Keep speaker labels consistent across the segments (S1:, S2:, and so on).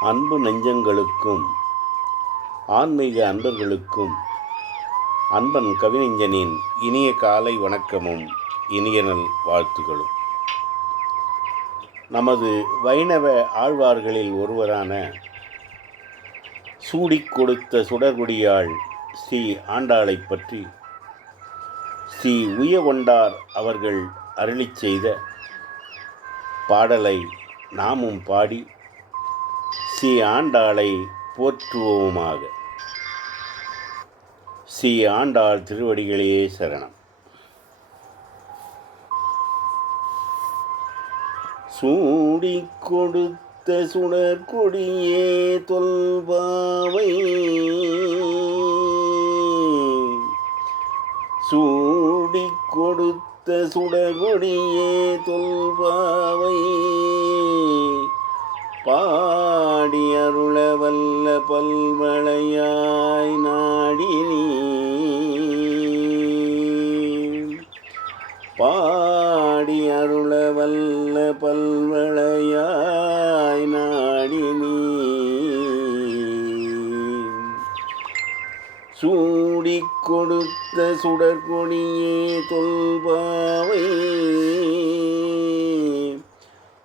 S1: அன்பு நெஞ்சங்களுக்கும் ஆன்மீக அன்பர்களுக்கும் அன்பன் கவிஞனின் இனிய காலை வணக்கமும் இனிய நல் வாழ்த்துகளும். நமது வைணவ ஆழ்வார்களில் ஒருவரான சூடிக் கொடுத்த சுடர்குடியாள் ஸ்ரீ ஆண்டாளைப் பற்றி ஸ்ரீ உயகொண்டார் அவர்கள் அருளிச் செய்த பாடலை நாமும் பாடி ஸ்ரீ ஆண்டாளை போற்றுவோமாக. ஸ்ரீ ஆண்டாள் திருவடிகளே சரணம். சூடி கொடுத்த சுடற்கொடியே தொல்பாவை. சூடி கொடுத்த சுடற்கொடியே தொல்பாவை. பா அருள வல்ல பல்வளையாய் நாடினீ. பாடி அருள வல்ல பல்வளையாய் நாடினீ. சூடிக் கொடுத்த சுடற்கொடியே தொல்பாவை.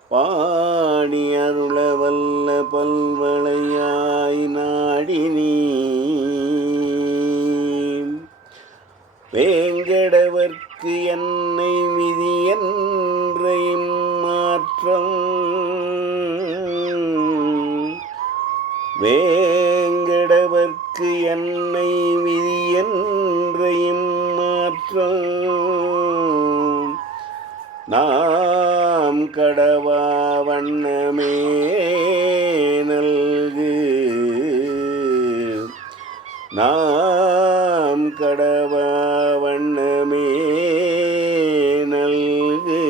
S1: பா வேங்கடவர்க்கு என்னை மிதி என்ற மாற்றம் வேங்கடவர்க்கு என்னை விதி என்ற மாற்றம் நாம் கடவா வண்ணமே நல்கு. நான் கடவா வண்ணமே நல்கு.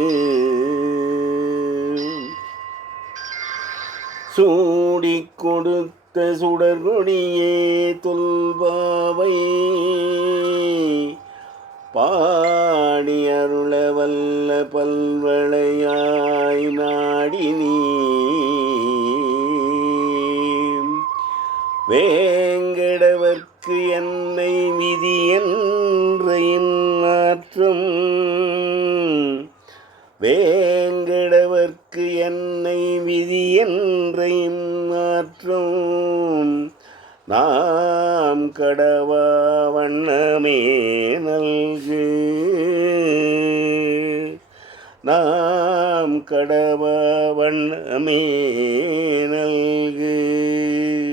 S1: சூடி கொடுத்த சுடர்கொடியே துல்பாவை பாடி அருள வல்ல பல்வளையாய் நாடினீ வேங்கடவர்க்கு என்னை விதி என்ற மாற்றம் வேங்கடவர்க்கு என்னை விதி என்ற மாற்றம் நாம் கடவா வண்ணமே நல்கு. நாம் கடவா வண்ணமே நல்கு.